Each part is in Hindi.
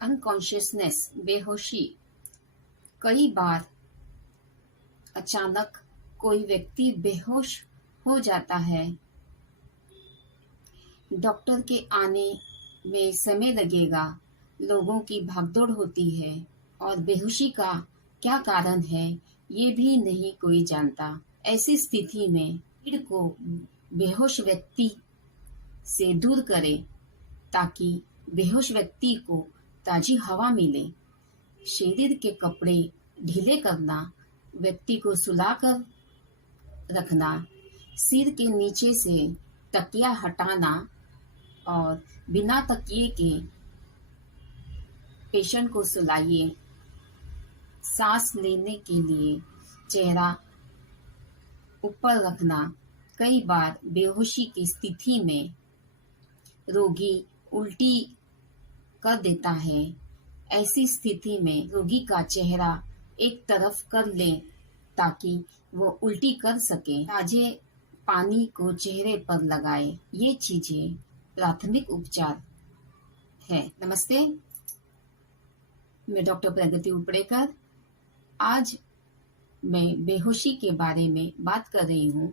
अनकॉन्शियसनेस, बेहोशी। कई बार अचानक कोई व्यक्ति बेहोश हो जाता है। डॉक्टर के आने में समय लगेगा, लोगों की भागदौड़ होती है और बेहोशी का क्या कारण है ये भी नहीं कोई जानता। ऐसी स्थिति में भीड़ को बेहोश व्यक्ति से दूर करें ताकि बेहोश व्यक्ति को ताजी हवा मिले। शरीर के कपड़े ढीले करना, व्यक्ति को सुलाकर रखना, सिर के नीचे से तकिया हटाना और बिना तकिए के पेशेंट को सुलाइए। सांस लेने के लिए चेहरा ऊपर रखना। कई बार बेहोशी की स्थिति में रोगी उल्टी कर देता है। ऐसी स्थिति में रोगी का चेहरा एक तरफ कर लें ताकि वो उल्टी कर सके। ताजे पानी को चेहरे पर लगाए। ये चीजें प्राथमिक उपचार है। नमस्ते, मैं डॉक्टर प्रगति उपड़ेकर। आज मैं बेहोशी के बारे में बात कर रही हूँ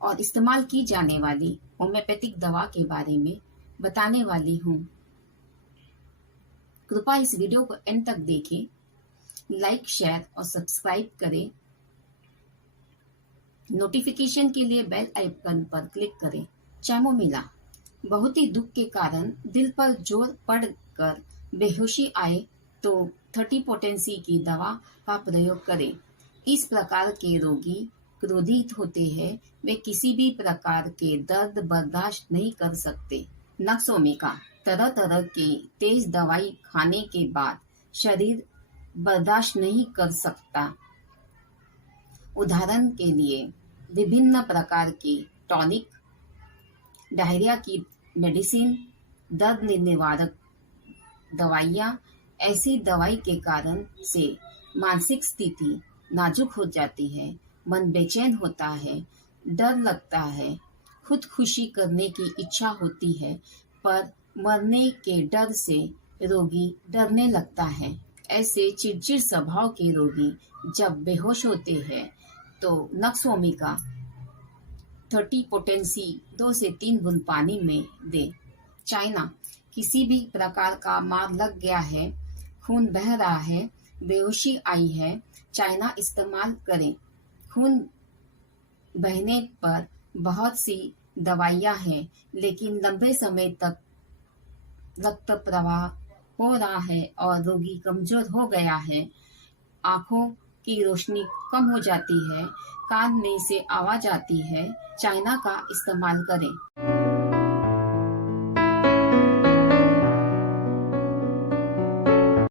और इस्तेमाल की जाने वाली होम्योपैथिक दवा के बारे में बताने वाली हूँ। कृपया इस वीडियो को एंड तक देखें, लाइक, शेयर और सब्सक्राइब करें। नोटिफिकेशन के लिए बेल आइकन पर क्लिक करें। चैमोमिला। बहुत ही दुख के कारण दिल पर जोर पड़कर बेहोशी आए तो 30 पोटेंसी की दवा का प्रयोग करें। इस प्रकार के रोगी क्रोधित होते हैं, वे किसी भी प्रकार के दर्द बर्दाश्त नहीं कर सकते। नक्सोमिका। तरह तरह की तेज दवाई खाने के बाद शरीर बर्दाश्त नहीं कर सकता। उदाहरण के लिए विभिन्न प्रकार की टॉनिक, डायरिया की मेडिसिन, दर्द निवारक दवाइयाँ। ऐसी दवाई के कारण से मानसिक स्थिति नाजुक हो जाती है, मन बेचैन होता है, डर लगता है, खुदकुशी करने की इच्छा होती है, पर मरने के डर से रोगी डरने लगता है। ऐसे चिड़चिड़ स्वभाव के रोगी जब बेहोश होते हैं तो नक्सोमिका 30 पोटेंसी 2 से 3 बूंद पानी में दे। चाइना। किसी भी प्रकार का मार लग गया है, खून बह रहा है, बेहोशी आई है, चाइना इस्तेमाल करें। खून बहने पर बहुत सी दवाइयाँ हैं, लेकिन लंबे समय तक रक्त प्रवाह हो रहा है और रोगी कमजोर हो गया है, आंखों की रोशनी कम हो जाती है, कान में से आवाज आती है, चाइना का इस्तेमाल करें।